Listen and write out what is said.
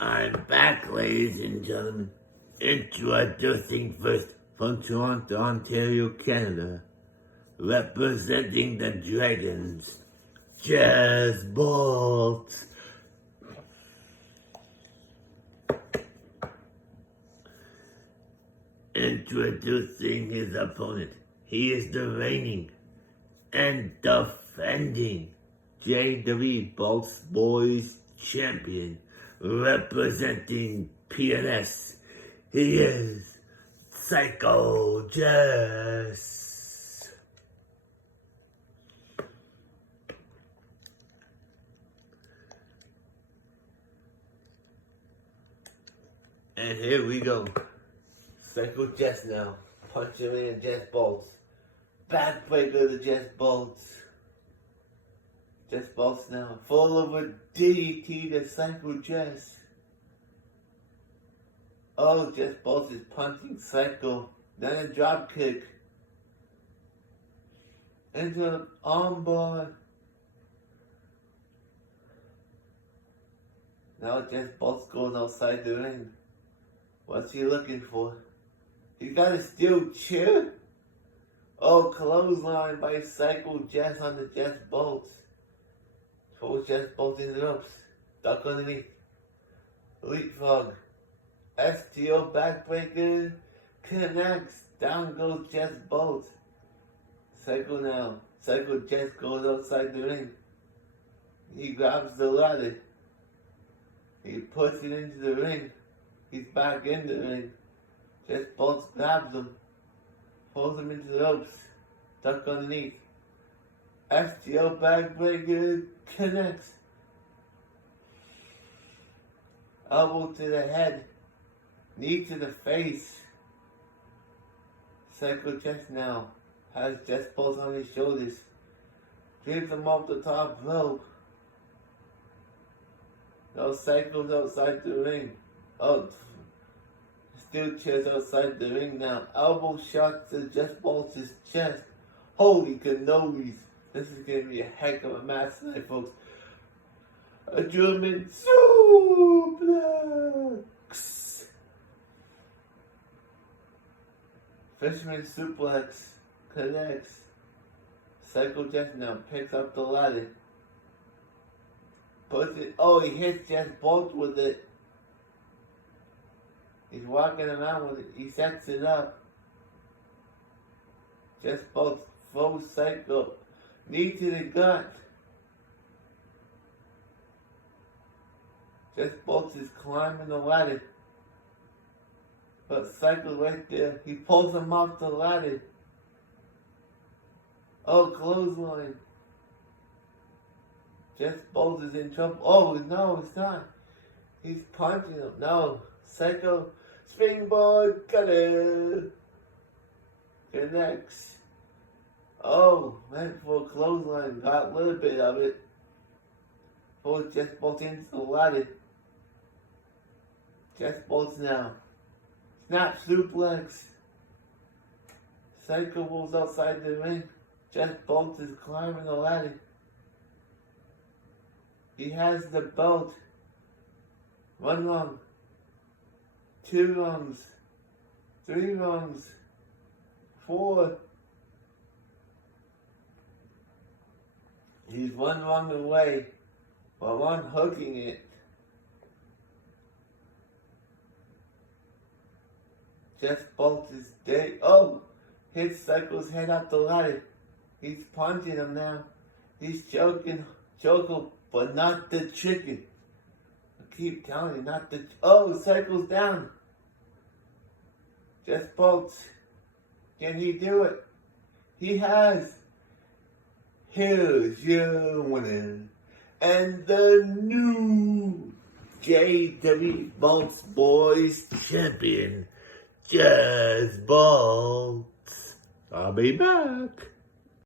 I'm back, ladies and gentlemen, introducing first from Toronto, Ontario, Canada, representing the Dragons, Jazz Bolts. Introducing his opponent, he is the reigning and defending JWE Bolts Boys Champion, representing PNS. He is Psycho Jess. And here we go. Psycho Jess now. Punch him in Jess Bolts. Backbreaker of the Jess Bolts. Jess Bolts now. Full of a DDT to Psycho Jess. Oh, Jess Bolts is punching Psycho. Then a drop kick. Into an armbar. Now Jess Bolts goes outside the ring. What's he looking for? He's got a steel chair? Oh, clothesline by Psycho Jess on the Jess Bolts. Throws Jess Bolts in the ropes. Duck underneath. Leapfrog. STO backbreaker. Connects. Down goes Jess Bolts. Psycho now. Psycho Jess goes outside the ring. He grabs the ladder. He puts it into the ring. He's back in the ring. Jess Bolts grabs him. Pulls him into the ropes. Duck underneath. STO backbreaker connects. Elbow to the head. Knee to the face. Psycho Jess now has Jess Bolts on his shoulders. Drives him off the top rope. Now Psycho's outside the ring. Oh, steel chairs outside the ring now. Elbow shot to Jess Bolts' chest. Holy cannolis. This is going to be a heck of a match tonight, folks. A German suplex. Fisherman suplex connects. Psycho Jess now picks up the ladder. Puts it. Oh, he hits Jess Bolts with it. He's walking around with it. He sets it up. Jess Bolts throws Psycho. Knee to the gut. Jess Bolts is climbing the ladder. But Psycho's right there. He pulls him off the ladder. Oh, clothesline. Jess Bolts is in trouble. Oh, no, it's not. He's punching him. No. Psycho springboard cutter. Connects. Oh, went for a clothesline. Got a little bit of it. Pulls Jess Bolts into the ladder. Jess Bolts now. Snap suplex. Psycho moves outside the ring. Jess Bolts is climbing the ladder. He has the belt. 1 rung. 2 rungs. 3 rungs. 4. He's 1 rung away, but unhooking it. Jess Bolts is dead. Oh! Hits Psycho's head up the ladder. He's punching him now. He's choking, but not the chicken. I keep telling you, not the. Oh, Psycho's down. Jess Bolts. Can he do it? He has. Here's your winner. And the new JWE Bolts Boys Champion, Jazz Bolts. I'll be back.